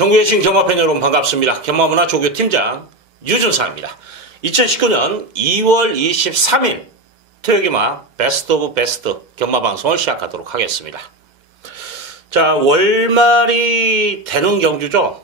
전국의 경마팬 여러분 반갑습니다. 경마문화 조교팀장 유준상입니다. 2019년 2월 23일 토요경마 베스트 오브 베스트 경마방송을 시작하도록 하겠습니다. 자, 월말이 되는 경주죠.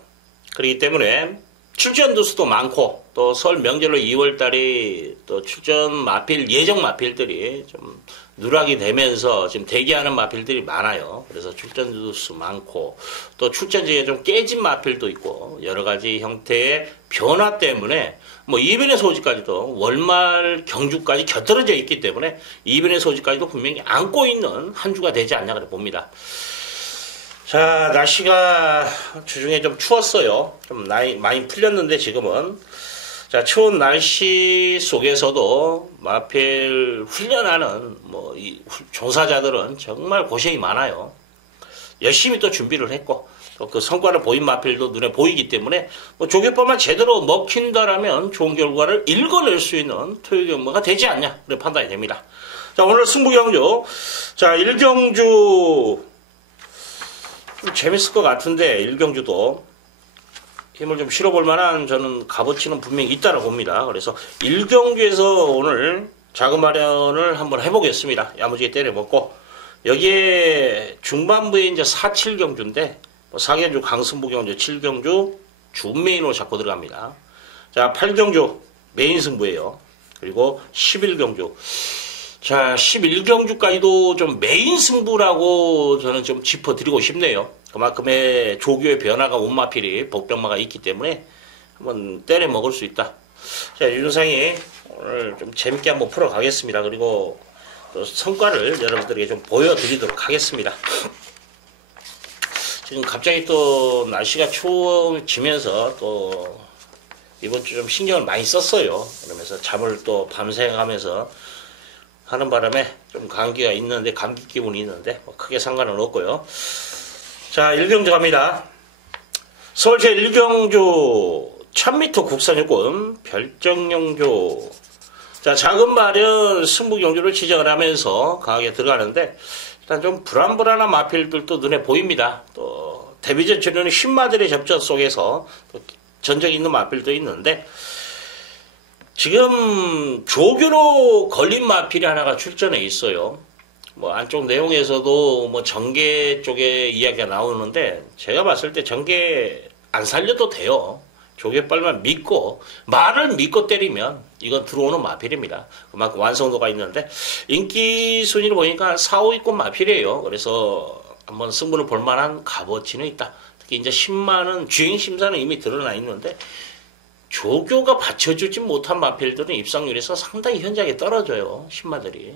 그렇기 때문에 출전 두수도 많고 또 설 명절로 2월달이 또 출전 마필 예정 마필들이 좀 누락이 되면서 지금 대기하는 마필들이 많아요. 그래서 출전 두수 많고 또 출전지에 좀 깨진 마필도 있고 여러 가지 형태의 변화 때문에 뭐 이변의 소지까지도 월말 경주까지 곁들여져 있기 때문에 이변의 소지까지도 분명히 안고 있는 한 주가 되지 않냐 그래 봅니다. 자, 날씨가 주중에 좀 추웠어요. 좀 많이 풀렸는데 지금은. 자, 추운 날씨 속에서도 마필 훈련하는 이 종사자들은 정말 고생이 많아요. 열심히 또 준비를 했고 또 그 성과를 보인 마필도 눈에 보이기 때문에 조교법만 제대로 먹힌다라면 좋은 결과를 읽어낼 수 있는 토요경마가 되지 않냐 그렇게 판단이 됩니다. 자, 오늘 승부경주. 자, 1경주 좀 재밌을 것 같은데 1경주도 힘을 좀 실어볼 만한 저는 값어치는 분명히 있다고 봅니다. 그래서 1경주에서 오늘 자금 마련을 한번 해보겠습니다. 야무지게 때려먹고 여기에 중반부에 이제 4, 7경주인데 4경주 강승부 경주, 7경주 준메인으로 잡고 들어갑니다. 자, 8경주 메인 승부예요. 그리고 11경주. 자, 11경주까지도 좀 메인 승부라고 저는 좀 짚어드리고 싶네요. 그만큼의 조교의 변화가 온 마필이 복병마가 있기 때문에 한번 때려 먹을 수 있다. 자, 윤상이 오늘 좀 재밌게 한번 풀어가겠습니다. 그리고 또 성과를 여러분들에게 좀 보여드리도록 하겠습니다. 지금 갑자기 또 날씨가 추워지면서 또 이번 주 좀 신경을 많이 썼어요. 그러면서 잠을 또 밤새 가면서 하는 바람에 좀 감기가 있는데, 감기 기분이 있는데, 크게 상관은 없고요. 자, 1경주 갑니다. 서울 제1경주 1000m 국산유권 별정경주. 자, 자금 마련 승부경주를 지정을 하면서 강하게 들어가는데, 일단 좀 불안불안한 마필들도 눈에 보입니다. 또, 데뷔전 출연은 신마들의 접전 속에서 또 전적 있는 마필도 있는데, 지금 조교로 걸린 마필이 하나가 출전해 있어요. 안쪽 내용에서도 정계 쪽에 이야기가 나오는데 제가 봤을 때 정계 안 살려도 돼요. 조교빨만 믿고 말을 믿고 때리면 이건 들어오는 마필입니다. 그만큼 완성도가 있는데 인기 순위를 보니까 4, 5위권 마필이에요. 그래서 한번 승부를 볼 만한 값어치는 있다. 특히 이제 10만원 주행 심사는 이미 드러나 있는데 조교가 받쳐주지 못한 마필들은 입상률에서 상당히 현저하게 떨어져요. 신마들이.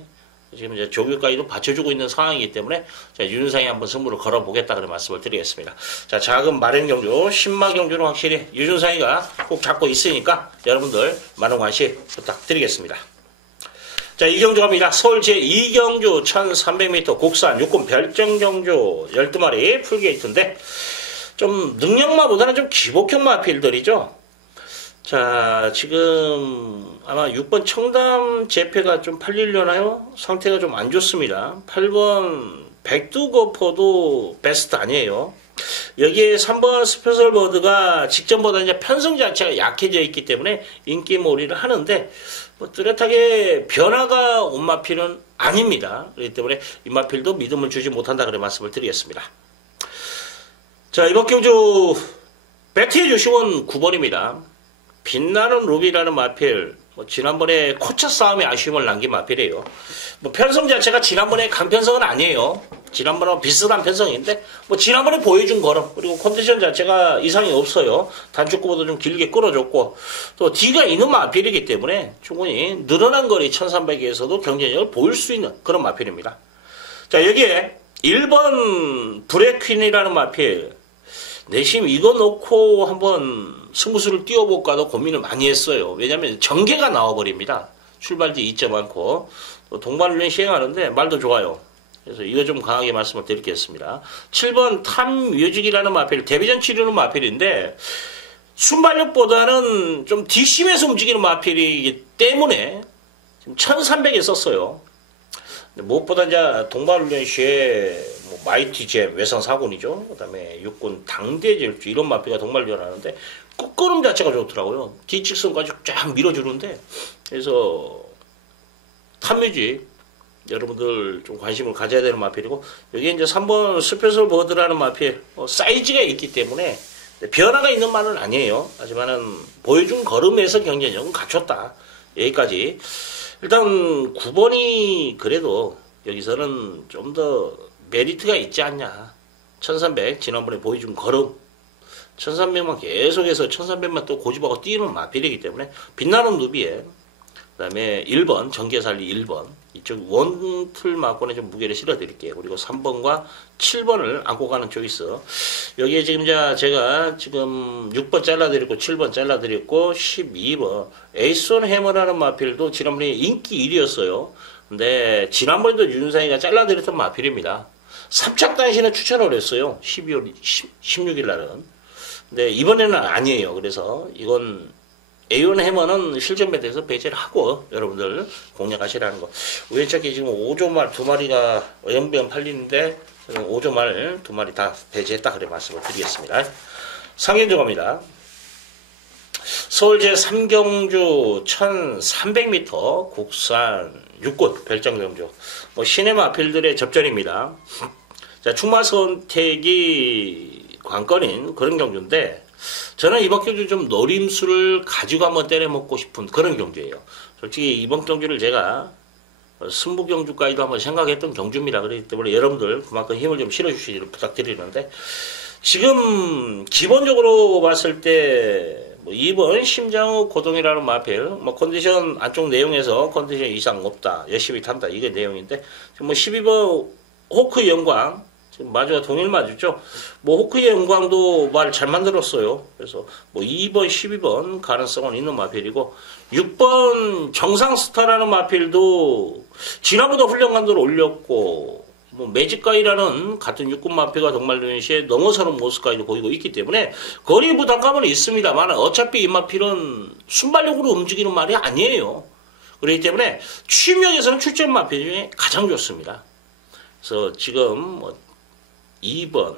지금 이제 조교까지도 받쳐주고 있는 상황이기 때문에 자, 윤상이 한번 승부를 걸어보겠다 그런 말씀을 드리겠습니다. 자, 자금 마련 경주, 신마 경주는 확실히 유준상이가 꼭 잡고 있으니까 여러분들 많은 관심 부탁드리겠습니다. 자, 2경주 갑니다. 서울 제2경주 1300m 국산 육군 별정경주 12마리 풀게이트인데 좀 능력마보다는 좀 기복형 마필들이죠. 자, 지금 아마 6번 청담 재패가 좀 팔리려나요? 상태가 좀 안 좋습니다. 8번 백두거포도 베스트 아니에요. 여기에 3번 스페셜버드가 직전보다 이제 편성 자체가 약해져 있기 때문에 인기몰이를 하는데 뚜렷하게 변화가 온 마필은 아닙니다. 그렇기 때문에 이 마필도 믿음을 주지 못한다 그런 말씀을 드리겠습니다. 자, 이번 경주 배트해 주시온 9번입니다. 빛나는 루비라는 마필, 지난번에 코차 싸움에 아쉬움을 남긴 마필이에요. 편성 자체가 지난번에 간편성은 아니에요. 지난번하고 비슷한 편성인데, 지난번에 보여준 거름, 그리고 컨디션 자체가 이상이 없어요. 단축구보다 좀 길게 끌어줬고, 또 D가 있는 마필이기 때문에 충분히 늘어난 거리 1300에서도 경쟁력을 보일 수 있는 그런 마필입니다. 자, 여기에 1번 브레퀸이라는 마필, 내심 이거 놓고 한번 승부수를 띄워볼까도 고민을 많이 했어요. 왜냐하면 전개가 나와버립니다. 출발지 2점 많고 동반훈련 시행하는데 말도 좋아요. 그래서 이거 좀 강하게 말씀을 드리겠습니다. 7번 탐뮤직이라는 마필, 데뷔전 치르는 마필인데 순발력보다는 좀 뒷심에서 움직이는 마필이기 때문에 지금 1300에 썼어요. 무엇보다 이제 동반훈련 시에 뭐 마이티잼 외선 4군이죠. 그 다음에 6군 당대질주 이런 마피가 동반련하는데 끝걸음 자체가 좋더라고요. 뒤직선까지 쫙 밀어주는데 그래서 탑뮤직 여러분들 좀 관심을 가져야 되는 마필이고 여기 이제 3번 스페셜 버드라는 마필 사이즈가 있기 때문에 변화가 있는 말은 아니에요. 하지만은 보여준 걸음에서 경쟁력은 갖췄다. 여기까지. 일단 9번이 그래도 여기서는 좀 더 메리트가 있지 않냐. 1300 지난번에 보여준 걸음 1300만 계속해서 1300만 또 고집하고 뛰는 마필이기 때문에 빛나는 누비에 그 다음에 1번 전개살리 1번 이쪽 원틀 마권에 좀 무게를 실어 드릴게요. 그리고 3번과 7번을 안고 가는 초이스. 여기에 지금 제가 지금 6번 잘라드렸고 7번 잘라드렸고 12번 에이스온 해머라는 마필도 지난번에 인기 1위였어요. 근데 지난번에도 윤상이가 잘라드렸던 마필입니다. 3착 단신에 추천을 했어요. 12월 16일 날은. 근데 이번에는 아니에요. 그래서 이건 에이온 해머는 실전 매트에서 배제를 하고 여러분들 공략하시라는 거. 우연찮게 지금 5조말 2마리가 어영부영 팔리는데 저는 5조말 2마리 다 배제했다 그래 말씀을 드리겠습니다. 상견조갑니다. 서울 제3경주 1300m 국산 6군 별장경주 시내 마필들의 접전입니다. 자, 충마 선택이 관건인 그런 경주인데 저는 이번 경주 좀 노림수를 가지고 한번 때려먹고 싶은 그런 경주예요. 솔직히 이번 경주를 제가 승부 경주까지도 한번 생각했던 경주입니다. 그렇기 때문에 여러분들 그만큼 힘을 좀 실어주시기를 부탁드리는데 지금 기본적으로 봤을 때 2번 심장우 고동이라는 마필 컨디션 안쪽 내용에서 컨디션 이상 없다. 열심히 탄다. 이게 내용인데 지금 12번 호크 영광 마주가 동일 마주죠. 호크의 영광도 말 잘 만들었어요. 그래서 2번, 12번 가능성은 있는 마필이고 6번 정상스타라는 마필도 지난보다 훈련 강도를 올렸고 매직가이라는 같은 6군 마필과 동말르시에 넘어서는 모습까지도 보이고 있기 때문에 거리 부담감은 있습니다만 어차피 이 마필은 순발력으로 움직이는 말이 아니에요. 그렇기 때문에 취임력에서는 출전 마필 중에 가장 좋습니다. 그래서 지금 2번,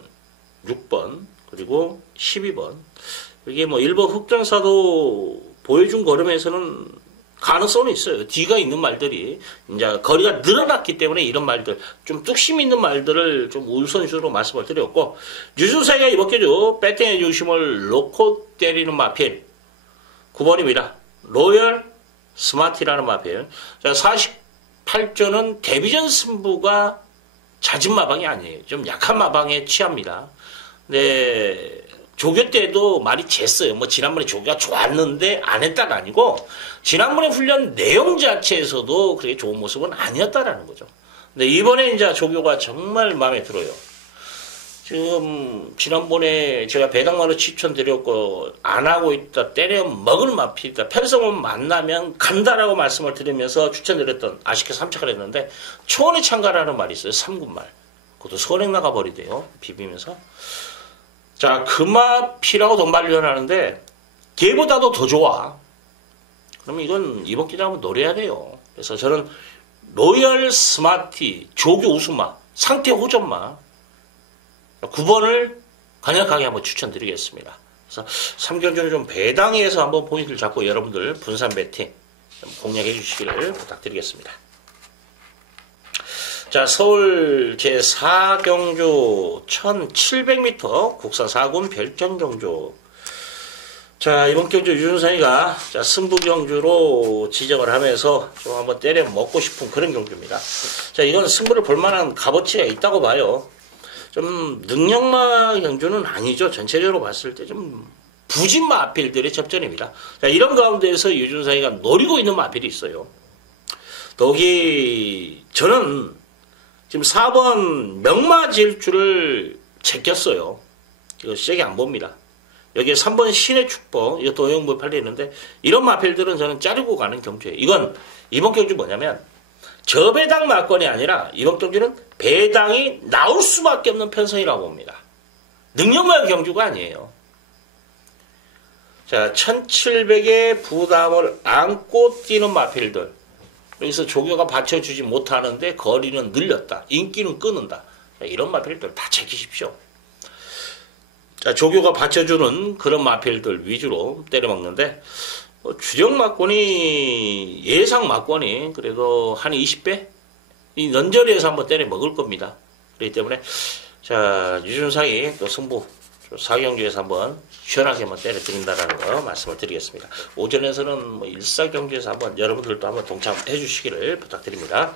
6번, 그리고 12번. 이게 1번 흑전사도 보여준 걸음에서는 가능성은 있어요. 뒤가 있는 말들이, 이제 거리가 늘어났기 때문에 이런 말들, 좀 뚝심 있는 말들을 좀 우선순위로 말씀을 드렸고, 유준사이가 이번 경주 배팅의 중심을 놓고 때리는 마필. 9번입니다. 로열 스마티라는 마필. 자, 48조는 데뷔전 승부가 잦은 마방이 아니에요. 좀 약한 마방에 취합니다. 근데 조교 때도 말이 쟀어요. 지난번에 조교가 좋았는데 안 했다가 아니고 지난번에 훈련 내용 자체에서도 그렇게 좋은 모습은 아니었다라는 거죠. 근데 이번에 이제 조교가 정말 마음에 들어요. 지금 지난번에 제가 배당마루 추천드렸고 안 하고 있다 때려 먹을 마필이다 편성을 만나면 간다라고 말씀을 드리면서 추천드렸던 아쉽게 3착을 했는데 초원에 참가라는 말이 있어요. 3군말 그것도 선행 나가버리대요. 비비면서 자 그 마필하고 동반을 하는데 걔보다도 더 좋아. 그러면 이건 이번 기회에 한번 노려야 돼요. 그래서 저는 로열 스마티 조교 우승마 상태 호전마 9번을 강력하게 한번 추천드리겠습니다. 그래서 3경주는 좀 배당해서 한번 포인트를 잡고 여러분들 분산 배팅 공략해 주시기를 부탁드리겠습니다. 자, 서울 제4경주 1700m 국산 4군 별정경주. 자, 이번 경주 유준상이가 승부 경주로 지정을 하면서 좀 한번 때려 먹고 싶은 그런 경주입니다. 자, 이건 승부를 볼만한 값어치가 있다고 봐요. 좀 능력마 경주는 아니죠. 전체적으로 봤을 때 좀 부진 마필들의 접전입니다. 자, 이런 가운데에서 유준상이가 노리고 있는 마필이 있어요. 여기 저는 지금 4번 명마질주를 제꼈어요. 이거 세게 안 봅니다. 여기에 3번 신의 축복 이것도 어영부에 팔리는데 이런 마필들은 저는 자르고 가는 경주예요. 이건 이번 경주 뭐냐면 저배당 마건이 아니라 이번 경주는 배당이 나올 수밖에 없는 편성이라고 봅니다. 능력만 경주가 아니에요. 자, 1700의 부담을 안고 뛰는 마필들. 여기서 조교가 받쳐주지 못하는데 거리는 늘렸다. 인기는 끊는다. 자, 이런 마필들 다 챙기십시오. 자, 조교가 받쳐주는 그런 마필들 위주로 때려먹는데, 주력 막권이, 예상 막권이 그래도 한 20배? 이 넌저리에서 한번 때려 먹을 겁니다. 그렇기 때문에, 자, 유준상이 또 승부, 4경주에서 한번 시원하게 한번 때려드린다라는 거 말씀을 드리겠습니다. 오전에서는 뭐 1사경주에서 한번 여러분들도 한번 동참해 주시기를 부탁드립니다.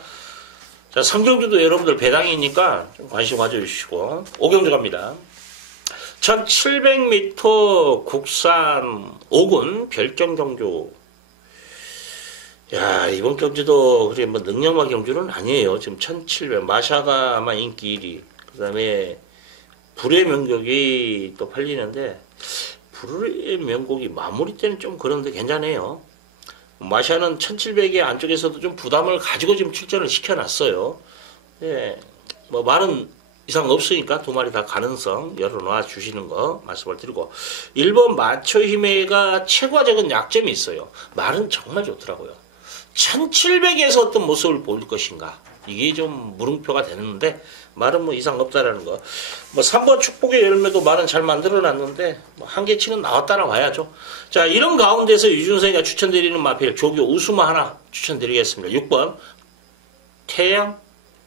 자, 3경주도 여러분들 배당이니까 좀 관심 가져주시고, 5경주 갑니다. 1700m 국산 5군 별정경주. 야, 이번 경주도 그래 뭐 능력마 경주는 아니에요. 지금 1700 마샤가 아마 인기 1위. 그다음에 불의 명곡이 또 팔리는데 불의 명곡이 마무리 때는 좀 그런데 괜찮아요. 마샤는 1700의 안쪽에서도 좀 부담을 가지고 지금 출전을 시켜놨어요. 네, 뭐 말은 이상 없으니까 두 마리 다 가능성 열어놔 주시는 거 말씀을 드리고, 1번 마초히메가 최과적인 약점이 있어요. 말은 정말 좋더라고요. 1700에서 어떤 모습을 보일 것인가, 이게 좀 물음표가 되는데 말은 뭐 이상 없다라는 거. 뭐 3번 축복의 열매도 말은 잘 만들어 놨는데 뭐 한계치는 나왔다나 봐야죠. 자, 이런 가운데서 유준석이가 추천드리는 마필 조교 우수마 하나 추천드리겠습니다. 6번 태양,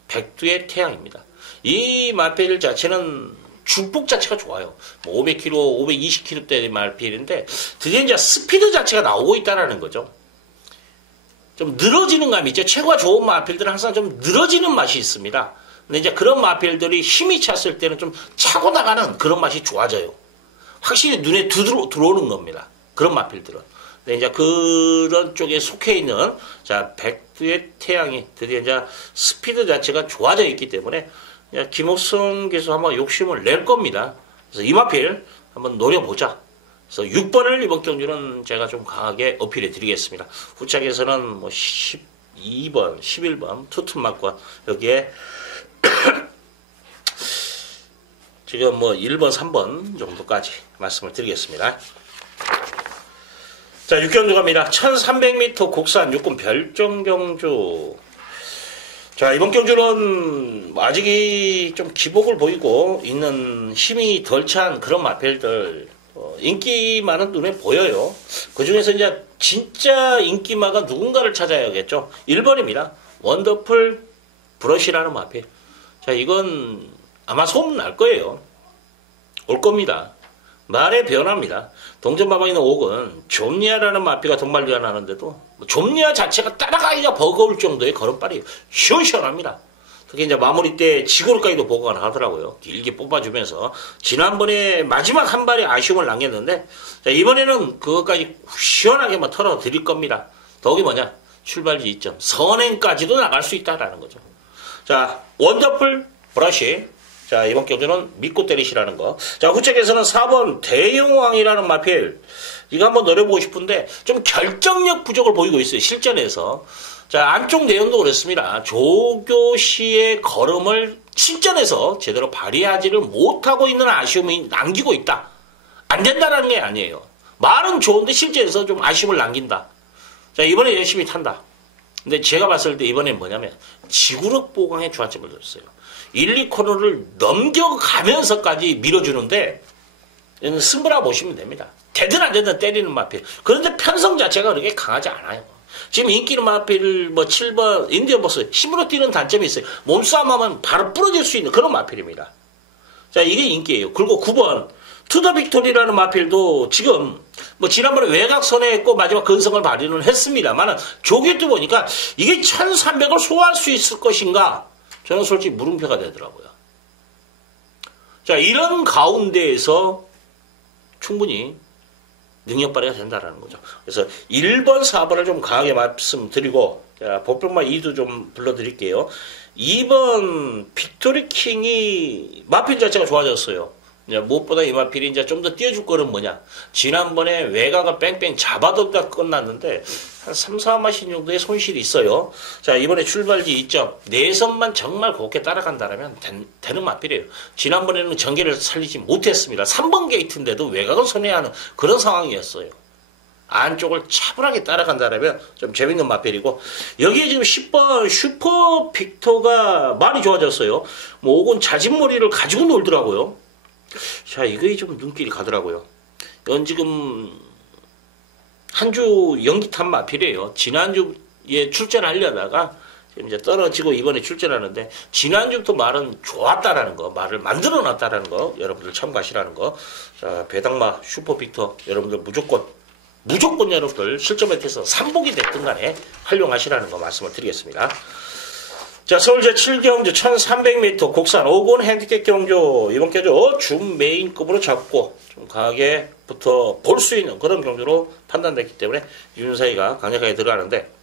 백두의 태양입니다. 이 마필 자체는 중폭 자체가 좋아요. 뭐 500km, 520km대 마필인데 드디어 이제 스피드 자체가 나오고 있다는 거죠. 좀 늘어지는 감이 있죠. 최고가 좋은 마필들은 항상 좀 늘어지는 맛이 있습니다. 근데 이제 그런 마필들이 힘이 찼을 때는 좀 차고 나가는 그런 맛이 좋아져요. 확실히 눈에 들어오는 겁니다. 그런 마필들은. 근데 이제 그런 쪽에 속해 있는, 자, 백두의 태양이 드디어 이제 스피드 자체가 좋아져 있기 때문에 김옥성 교수 한번 욕심을 낼 겁니다. 그래서 이 마필 한번 노려보자. 그래서 6번을 이번 경주는 제가 좀 강하게 어필해 드리겠습니다. 후착에서는 뭐 12번, 11번 투툼 막권 여기에 지금 뭐 1번, 3번 정도까지 말씀을 드리겠습니다. 자, 6경주 갑니다. 1300m 국산 6군 별정경주. 자, 이번 경주는 아직이 좀 기복을 보이고 있는 힘이 덜 찬 그런 마필들, 인기마는 눈에 보여요. 그 중에서 이제 진짜 인기마가 누군가를 찾아야겠죠. 1번입니다. 원더풀 브러쉬라는 마필. 자, 이건 아마 소문 날 거예요. 올 겁니다. 말의 변화입니다. 동전마방이는 5군 좀니아라는 마피가 동말리가 나는데도 좀니아 자체가 따라가기가 버거울 정도의 걸음발이 시원시원합니다. 특히 이제 마무리 때 지구로까지도 보고가 하더라고요. 길게 뽑아주면서 지난번에 마지막 한 발이 아쉬움을 남겼는데, 자, 이번에는 그것까지 시원하게 뭐 털어드릴 겁니다. 더욱이 뭐냐, 출발지 2점 선행까지도 나갈 수 있다라는 거죠. 자, 원더풀 브러쉬. 자, 이번 경주는 믿고 때리시라는 거. 자, 후책에서는 4번 대용왕이라는 마필. 이거 한번 노려보고 싶은데 좀 결정력 부족을 보이고 있어요. 실전에서. 자, 안쪽 내용도 그렇습니다. 조교시의 걸음을 실전에서 제대로 발휘하지를 못하고 있는 아쉬움이 남기고 있다. 안 된다는 게 아니에요. 말은 좋은데 실제에서 좀 아쉬움을 남긴다. 자, 이번에 열심히 탄다. 근데 제가 봤을 때 이번엔 뭐냐면 지구력 보강에 주안점을 뒀어요. 1, 2코너를 넘겨가면서까지 밀어주는데 승부라 보시면 됩니다. 되든 안 되든 때리는 마필. 그런데 편성 자체가 그렇게 강하지 않아요. 지금 인기 있는 마필 뭐 7번 인디언버스 힘으로 뛰는 단점이 있어요. 몸싸움하면 바로 부러질 수 있는 그런 마필입니다. 자, 이게 인기예요. 그리고 9번 투더 빅토리라는 마필도 지금 뭐 지난번에 외곽선에 했고 마지막 근성을 발휘는 했습니다만 조기도 보니까 이게 1300을 소화할 수 있을 것인가, 저는 솔직히 물음표가 되더라고요. 자, 이런 가운데에서 충분히 능력 발휘가 된다라는 거죠. 그래서 1번, 4번을 좀 강하게 말씀드리고, 자, 복병마 2도 좀 불러드릴게요. 2번 빅토리 킹이 마필 자체가 좋아졌어요. 무엇보다 이 마필이 이제 좀 더 띄워줄 거는 뭐냐. 지난번에 외곽을 뺑뺑 잡아뒀다 끝났는데 한 3, 4마신 정도의 손실이 있어요. 자, 이번에 출발지 2점. 내선만 정말 곱게 따라간다면 되는 마필이에요. 지난번에는 전개를 살리지 못했습니다. 3번 게이트인데도 외곽을 선회하는 그런 상황이었어요. 안쪽을 차분하게 따라간다라면 좀 재밌는 마필이고, 여기에 지금 10번 슈퍼 빅터가 많이 좋아졌어요. 뭐 5군 자진머리를 가지고 놀더라고요. 자, 이거에 좀 눈길이 가더라고요. 이건 지금 한 주 연기 탄 마필이에요. 지난주에 출전하려다가 지금 이제 떨어지고 이번에 출전하는데, 지난주부터 말은 좋았다라는 거, 말을 만들어 놨다라는 거, 여러분들 참고하시라는 거. 자, 배당마 슈퍼 빅터 여러분들 무조건 여러분들 실전 매트에서 삼복이 됐든 간에 활용하시라는 거 말씀을 드리겠습니다. 자, 서울 제7경주 1300m 국산 5군 핸디캡 경주, 이번 경주 준 메인급으로 잡고 좀 강하게 부터 볼 수 있는 그런 경주로 판단됐기 때문에 유준상이가 강력하게 들어가는데,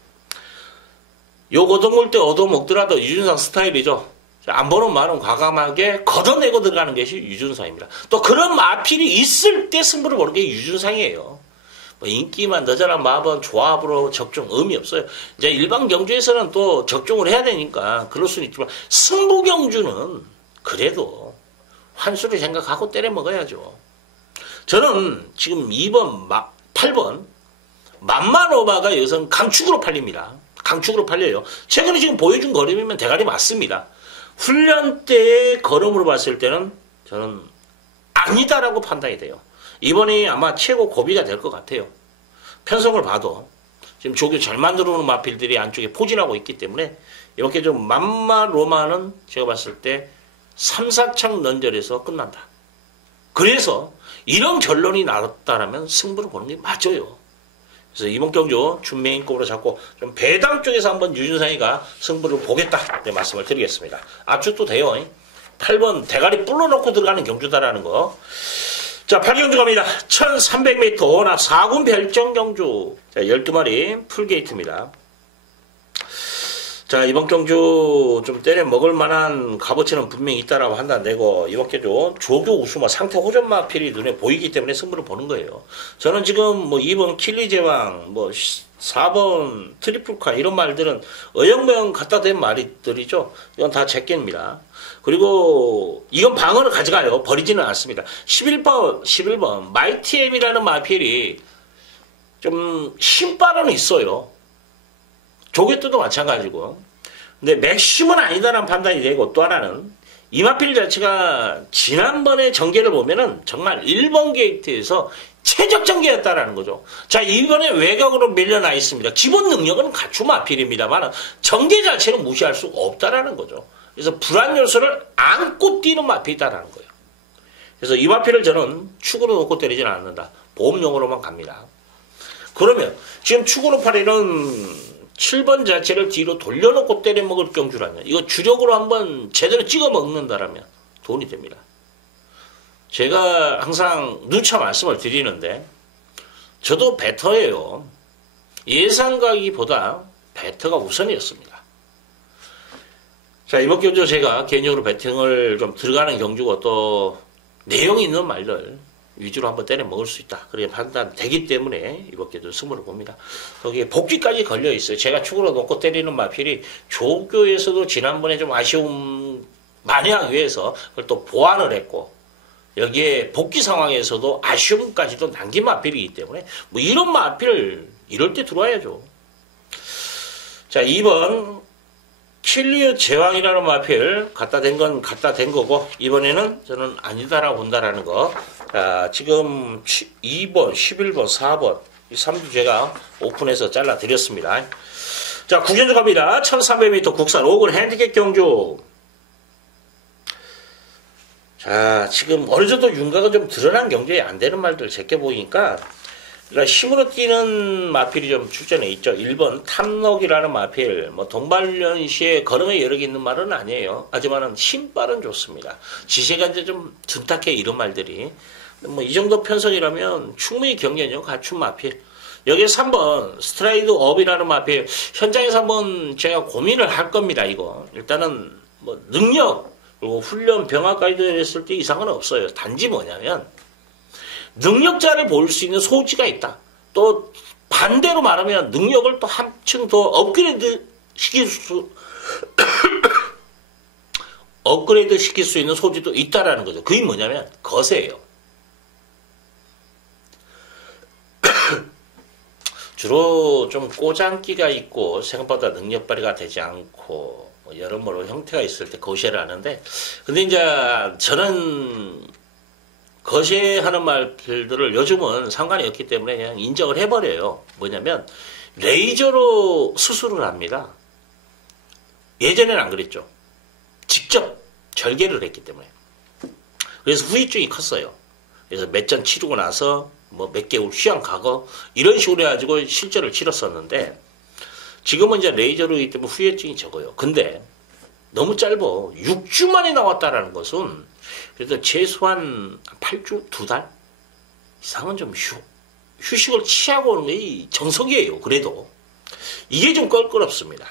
요 거둬물 때 얻어먹더라도 유준상 스타일이죠. 안 보는 말은 과감하게 걷어내고 들어가는 것이 유준상입니다. 또 그런 마필이 있을 때 승부를 보는 게 유준상이에요. 뭐 인기만 너저나 마번 조합으로 적중 의미 없어요. 이제 일반 경주에서는 또 적중을 해야 되니까 그럴 수는 있지만, 승부 경주는 그래도 환수를 생각하고 때려 먹어야죠. 저는 지금 2번, 8번 만만오바가 여기서는 강축으로 팔립니다. 강축으로 팔려요. 최근에 지금 보여준 걸음이면 대가리 맞습니다. 훈련 때의 걸음으로 봤을 때는 저는 아니다라고 판단이 돼요. 이번이 아마 최고 고비가 될 것 같아요. 편성을 봐도 지금 조교 잘 만들어 놓은 마필들이 안쪽에 포진하고 있기 때문에 이렇게 좀 만만로마는 제가 봤을 때 3, 4창 넌절에서 끝난다. 그래서 이런 결론이 나왔다라면 승부를 보는 게 맞아요. 그래서 이번 경주 준메인급으로 잡고 좀 배당 쪽에서 한번 유준상이가 승부를 보겠다, 네, 말씀을 드리겠습니다. 압축도 돼요. 8번 대가리 불러놓고 들어가는 경주다라는 거. 자, 8경주 갑니다. 1300m 원합 4군 별정 경주. 자, 12마리 풀게이트입니다. 자, 이번 경주 좀 때려 먹을 만한 값어치는 분명히 있다라고 판단되고, 이번 경주 조교 우수마 상태 호전 마필이 눈에 보이기 때문에 승부를 보는 거예요. 저는 지금 뭐 2번 킬리제왕, 뭐 4번 트리플카 이런 말들은 어영명 갖다 댄 말들이죠. 이건 다 제끼입니다. 그리고 이건 방어를 가져가요. 버리지는 않습니다. 11번 마이티엠이라는 마필이 좀 신발은 있어요. 조개 때도 마찬가지고. 근데 맥심은 아니다라는 판단이 되고, 또 하나는 이 마필 자체가 지난번에 전개를 보면은 정말 1번 게이트에서 최적 전개였다라는 거죠. 자, 이번에 외곽으로 밀려나 있습니다. 기본 능력은 갖춘 마필입니다만 전개 자체는 무시할 수가 없다라는 거죠. 그래서 불안 요소를 안고 뛰는 마필이다라는 거예요. 그래서 이 마필을 저는 축으로 놓고 때리지는 않는다. 보험용으로만 갑니다. 그러면 지금 축으로 팔이는 7번 자체를 뒤로 돌려놓고 때려먹을 경주라면, 이거 주력으로 한번 제대로 찍어 먹는다라면 돈이 됩니다. 제가 항상 누차 말씀을 드리는데, 저도 배터예요. 예상가기보다 배터가 우선이었습니다. 자, 이번 경주 제가 개인적으로 배팅을 좀 들어가는 경주고, 또 내용이 있는 말들 위주로 한번 때려 먹을 수 있다, 그렇게 판단되기 때문에 이번 경주 승부를 봅니다. 거기에 복귀까지 걸려 있어요. 제가 축으로 놓고 때리는 마필이 조교에서도 지난번에 좀 아쉬움 많이 하기 위해서 그걸 또 보완을 했고, 여기에 복귀 상황에서도 아쉬움까지도 남긴 마필이기 때문에 뭐 이런 마필 이럴 때 들어와야죠. 자, 2번 킬리어 제왕이라는 마필 갖다 댄 건 갖다 댄 거고, 이번에는 저는 아니다라고 본다라는 거. 자, 지금 2번, 11번, 4번 이 3주 제가 오픈해서 잘라 드렸습니다. 자, 9경주 갑니다. 1300m 국산 5군 핸디캡 경주. 자, 지금 어느 정도 윤곽은 좀 드러난 경주에 안 되는 말들 제껴 보이니까, 그러니까 힘으로 뛰는 마필이 좀 출전해 있죠. 1번 탐록이라는 마필, 뭐 동반련 시에 걸음에 여력이 있는 말은 아니에요. 하지만은 신발은 좋습니다. 지세가 이제 좀 둔탁해, 이런 말들이. 뭐 이 정도 편성이라면 충분히 경련력 갖춘 마필. 여기에 3번 스트라이드 업이라는 마필, 현장에서 한번 제가 고민을 할 겁니다. 이거 일단은 뭐 능력 그리고 훈련 병합까지 했을 때 이상은 없어요. 단지 뭐냐면 능력자를 볼 수 있는 소지가 있다. 또 반대로 말하면 능력을 또 한층 더 업그레이드 시킬 수 업그레이드 시킬 수 있는 소지도 있다라는 거죠. 그게 뭐냐면 거세예요. 주로 좀 꼬장기가 있고 생각보다 능력 발휘가 되지 않고 뭐 여러모로 형태가 있을 때 거시를 하는데, 근데 이제 저는 거시하는 말들을 요즘은 상관이 없기 때문에 그냥 인정을 해버려요. 뭐냐면 레이저로 수술을 합니다. 예전에는 안 그랬죠. 직접 절개를 했기 때문에. 그래서 후유증이 컸어요. 그래서 몇 전 치르고 나서 뭐 몇 개월 휴양 가고 이런 식으로 해가지고 실제를 치렀었는데, 지금은 이제 레이저로이기 때문에 후유증이 적어요. 근데 너무 짧아. 6주 만에 나왔다라는 것은 그래도 최소한 8주, 2달 이상은 좀 휴식을 취하고 오는 게 정석이에요. 그래도 이게 좀 껄끄럽습니다.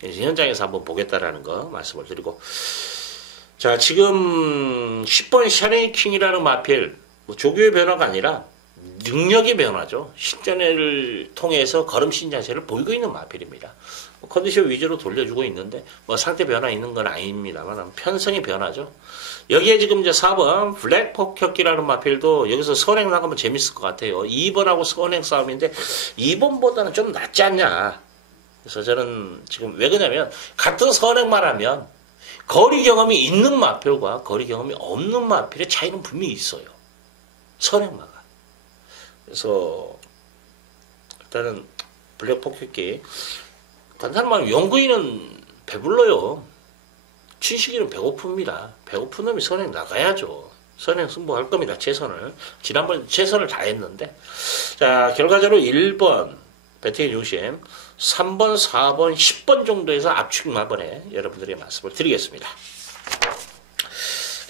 그래서 현장에서 한번 보겠다라는 거 말씀을 드리고, 자, 지금 10번 샤네이킹이라는 마필, 뭐 조교의 변화가 아니라 능력의 변화죠. 실전을 통해서 걸음 신장세를 보이고 있는 마필입니다. 뭐 컨디션 위주로 돌려주고 있는데 뭐 상태 변화 있는 건 아닙니다만 편성의 변화죠. 여기에 지금 이제 4번 블랙 폭격기라는 마필도 여기서 선행 나가면 재밌을 것 같아요. 2번하고 선행 싸움인데 2번보다는 좀 낫지 않냐. 그래서 저는 지금 왜 그러냐면 같은 선행만 하면 거리 경험이 있는 마필과 거리 경험이 없는 마필의 차이는 분명히 있어요. 선행마가. 그래서 일단은 블랙 폭격기 간단한 말로 연구인은 배불러요. 춘식이는 배고픕니다. 배고픈 놈이 선행 나가야죠. 선행 승부할 겁니다. 최선을. 지난번 최선을 다했는데, 자, 결과적으로 1번 배팅의 중심, 3번, 4번, 10번 정도에서 압축 마번에 여러분들에게 말씀을 드리겠습니다.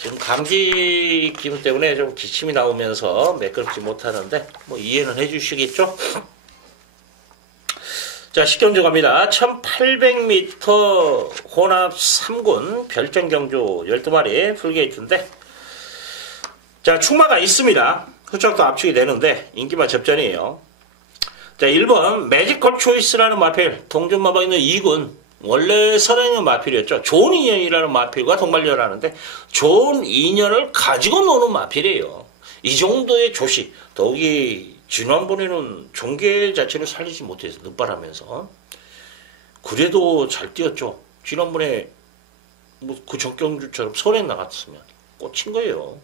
지금 감기 기운 때문에 좀 기침이 나오면서 매끄럽지 못하는데 뭐 이해는 해주시겠죠? 자, 식경주 갑니다. 1800m 혼합 3군 별정경주 12마리 풀게이트인데, 자, 충마가 있습니다. 흡착도 압축이 되는데 인기만 접전이에요. 자, 1번 매지컬 초이스라는 마필, 동준마방 있는 2군, 원래 선행의 마필이었죠. 좋은 인연이라는 마필과 동반려를 하는데 좋은 인연을 가지고 노는 마필이에요. 이 정도의 조시, 더욱이 지난번에는 종계 자체를 살리지 못해서 늑발하면서 그래도 잘 뛰었죠. 지난번에 뭐 그 정경주처럼 선행 나갔으면 꽂힌 거예요.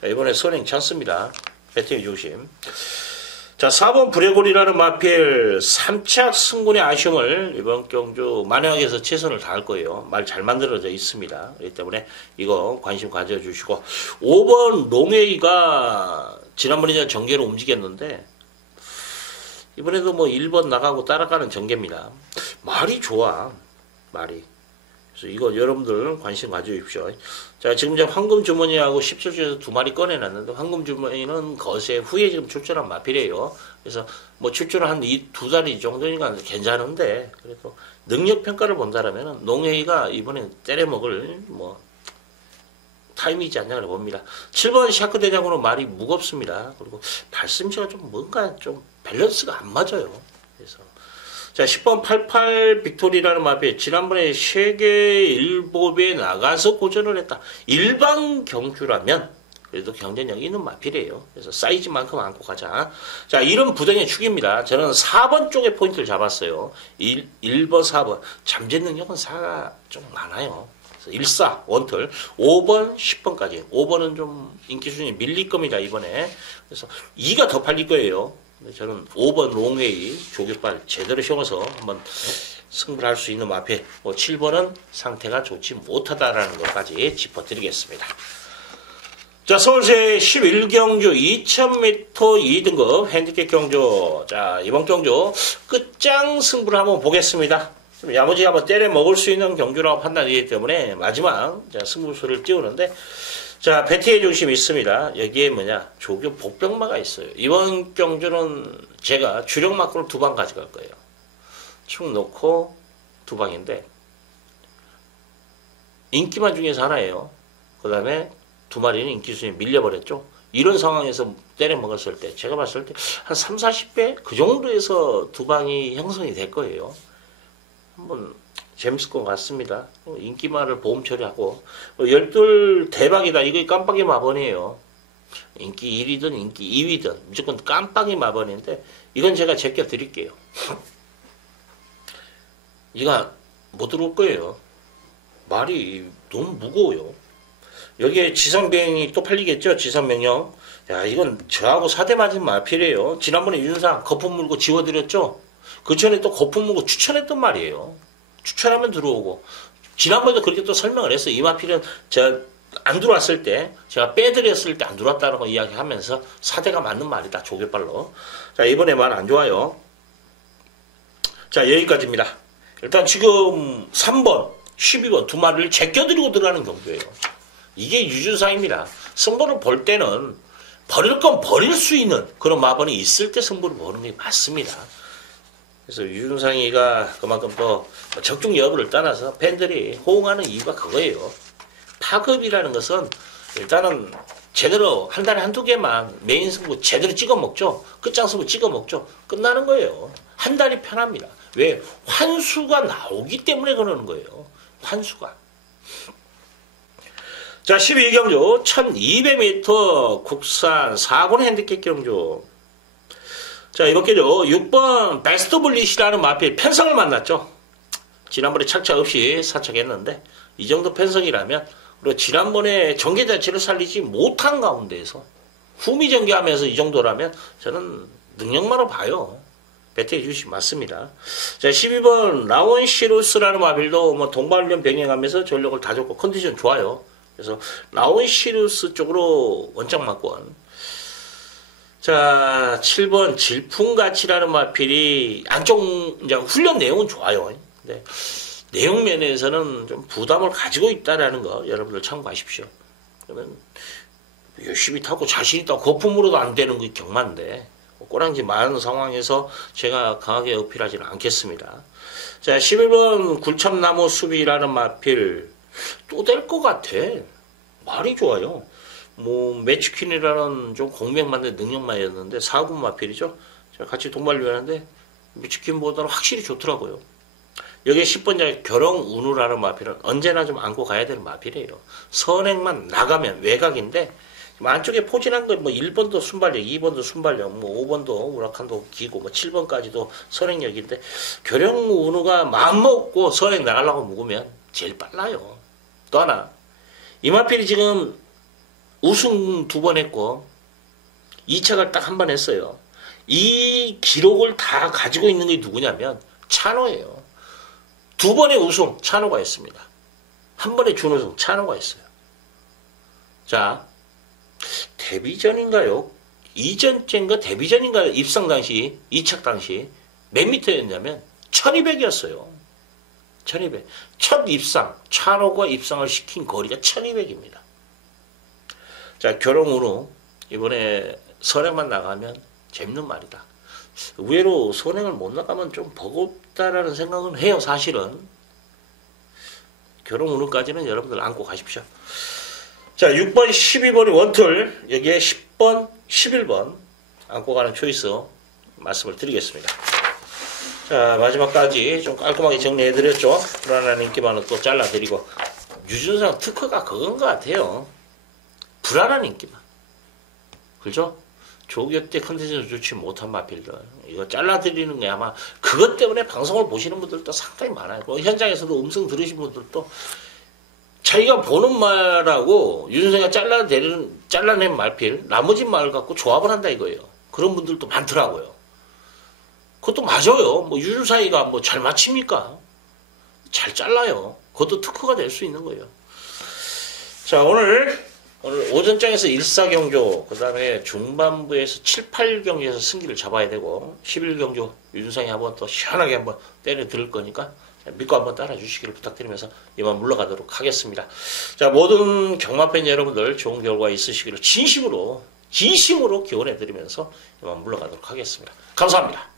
자, 이번에 선행 찬스입니다. 배팅의 조심. 자, 4번 브레골이라는 마필 3착 승군의 아쉬움을 이번 경주 만회하기 최선을 다할 거예요. 말 잘 만들어져 있습니다. 그렇기 때문에 이거 관심 가져주시고, 5번 농웨이가 지난번에 전개로 움직였는데 이번에도 뭐 1번 나가고 따라가는 전개입니다. 말이 좋아. 말이. 그래서 이거 여러분들 관심 가져주십시오. 자, 지금 이제 황금주머니하고 17주에서 2마리 꺼내놨는데, 황금주머니는 거세 후에 지금 출전한 마필이에요. 그래서 뭐 출전을 한 2달 정도니까 괜찮은데, 그래도 능력평가를 본다라면 농회의가 이번에 때려먹을 뭐 타임이지 않냐 봅니다. 7번 샤크 대장으로 말이 무겁습니다. 그리고 발심치가 좀 뭔가 좀 밸런스가 안 맞아요. 그래서 자, 10번 88 빅토리라는 마필, 지난번에 세계 일보에 나가서 고전을 했다. 일반 경주라면 그래도 경쟁력이 있는 마필이에요. 그래서 사이즈만큼 안고 가자. 자, 이런 부정의 축입니다. 저는 4번 쪽에 포인트를 잡았어요. 1번, 4번. 잠재 능력은 4가 좀 많아요. 그래서 1, 4, 원틀. 5번, 10번까지. 5번은 좀 인기 순위 밀릴 겁니다, 이번에. 그래서 2가 더 팔릴 거예요. 저는 5번 롱웨이 조교발 제대로 쉬어서 한번 승부를 할 수 있는 마필, 7번은 상태가 좋지 못하다라는 것까지 짚어드리겠습니다. 자, 서울시 11경주 2000m 2등급 핸디캡 경주. 자, 이번 경주 끝장 승부를 한번 보겠습니다. 좀 야무지게 한번 때려 먹을 수 있는 경주라고 판단되기 때문에 마지막 승부수를 띄우는데, 자, 배팅의 중심이 있습니다. 여기에 뭐냐, 조교 복병마가 있어요. 이번 경주는 제가 주력 막구를 2방 가져갈 거예요. 축 놓고 2방인데 인기만 중에서 하나예요. 그 다음에 2마리는 인기 순위 밀려버렸죠. 이런 상황에서 때려 먹었을 때 제가 봤을 때 한 3, 40배 그 정도에서 2방이 형성이 될 거예요. 한번 재밌을 것 같습니다. 인기말을 보험 처리하고, 12 대박이다. 이거 깜빡이 마번이에요. 인기 1위든 인기 2위든 무조건 깜빡이 마번인데, 이건 제가 제껴 드릴게요. 이거 못 들어올 거예요. 말이 너무 무거워요. 여기에 지상병이 또 팔리겠죠? 지상명령. 야, 이건 저하고 사대 맞은 마필이에요. 지난번에 윤상 거품 물고 지워드렸죠? 그 전에 또 거품 물고 추천했던 말이에요. 추천하면 들어오고. 지난번에도 그렇게 또 설명을 했어요. 이 마필은 제가 안 들어왔을 때, 제가 빼드렸을 때 안 들어왔다는 거 이야기하면서 사대가 맞는 말이다. 조개발로. 자, 이번에 말 안 좋아요. 자, 여기까지입니다. 일단 지금 3번, 12번 두 마리를 제껴드리고 들어가는 경우예요. 이게 유준상입니다. 승부를 볼 때는 버릴 건 버릴 수 있는 그런 마번이 있을 때 승부를 보는 게 맞습니다. 그래서 유준상이가 그만큼 또 적중 여부를 떠나서 팬들이 호응하는 이유가 그거예요. 파급이라는 것은 일단은 제대로 한 달에 한두 개만 메인 승부 제대로 찍어 먹죠. 끝장 승부 찍어 먹죠. 끝나는 거예요. 한 달이 편합니다. 왜? 환수가 나오기 때문에 그러는 거예요. 환수가. 자, 12경주 1200m 국산 4군 핸디캡 경주. 자, 이번 경주 6번 베스트 블릿이라는 마필 편성을 만났죠. 지난번에 착착 없이 사착했는데 이 정도 편성이라면 그리고 지난번에 전개 자체를 살리지 못한 가운데에서 후미 전개하면서 이 정도라면 저는 능력만으로 봐요. 배트해 주시 맞습니다. 자, 12번 라온시루스라는 마필도 뭐 동반련 병행하면서 전력을 다 줬고 컨디션 좋아요. 그래서 라온시루스 쪽으로 원장 맞권. 자, 7번 질풍가치라는 마필이 안쪽 이제 훈련 내용은 좋아요. 근데 내용 면에서는 좀 부담을 가지고 있다라는 거 여러분들 참고하십시오. 그러면 열심히 타고 자신 있다고 거품으로도 안 되는 게 경마인데 꼬랑지 많은 상황에서 제가 강하게 어필하지는 않겠습니다. 자, 11번 굴참나무 수비라는 마필 또 될 것 같아. 말이 좋아요. 뭐 매치킨이라는 좀 공명만의 능력만이었는데 4군 마필이죠. 제가 같이 동반료하는데 매치킨보다는 확실히 좋더라고요. 여기에 10번째 결ong운우라는 마필은 언제나 좀 안고 가야 되는 마필이에요. 선행만 나가면 외곽인데 안쪽에 포진한 거 뭐 1번도 순발력, 2번도 순발력, 뭐 5번도 우라칸도 기고 뭐 7번까지도 선행력인데 결ong운우가 마음먹고 선행 나가려고 묵으면 제일 빨라요. 또 하나 이 마필이 지금 우승 2번 했고 2착을 딱 한 번 했어요. 이 기록을 다 가지고 있는 게 누구냐면 찬호예요. 2번의 우승 찬호가 했습니다. 한 번의 준우승 찬호가 했어요. 자, 데뷔전인가요? 이전째인가 데뷔전인가 입상 당시 2착 당시 몇 미터였냐면 1200이었어요. 1200. 첫 입상 찬호가 입상을 시킨 거리가 1200입니다. 자, 결ong운우 이번에 선행만 나가면 재밌는 말이다. 의외로 선행을 못 나가면 좀 버겁다라는 생각은 해요. 사실은 결ong운우까지는 여러분들 안고 가십시오. 자, 6번 12번이 원툴 여기에 10번 11번 안고 가는 초이스 말씀을 드리겠습니다. 자, 마지막까지 좀 깔끔하게 정리해드렸죠. 불안한 인기만은 또 잘라드리고 유준상 특허가 그건 것 같아요. 불안한 인기만. 그죠? 조기업 때 컨디션 좋지 못한 마필들 이거 잘라드리는 게 아마 그것 때문에 방송을 보시는 분들도 상당히 많아요. 현장에서도 음성 들으신 분들도 자기가 보는 말하고 유준상이가 잘라낸 말필 나머지 말 갖고 조합을 한다 이거예요. 그런 분들도 많더라고요. 그것도 맞아요. 뭐 유준상이가 뭐 잘 맞춥니까? 잘 잘라요. 그것도 특허가 될 수 있는 거예요. 자, 오늘 오전장에서 1사경주, 그 다음에 중반부에서 7, 8경주에서 승기를 잡아야 되고 11경주 유준상이 한번 또 시원하게 한번 때려 들을 거니까 믿고 한번 따라 주시기를 부탁드리면서 이만 물러가도록 하겠습니다. 자, 모든 경마팬 여러분들 좋은 결과 있으시기를 진심으로 기원해 드리면서 이만 물러가도록 하겠습니다. 감사합니다.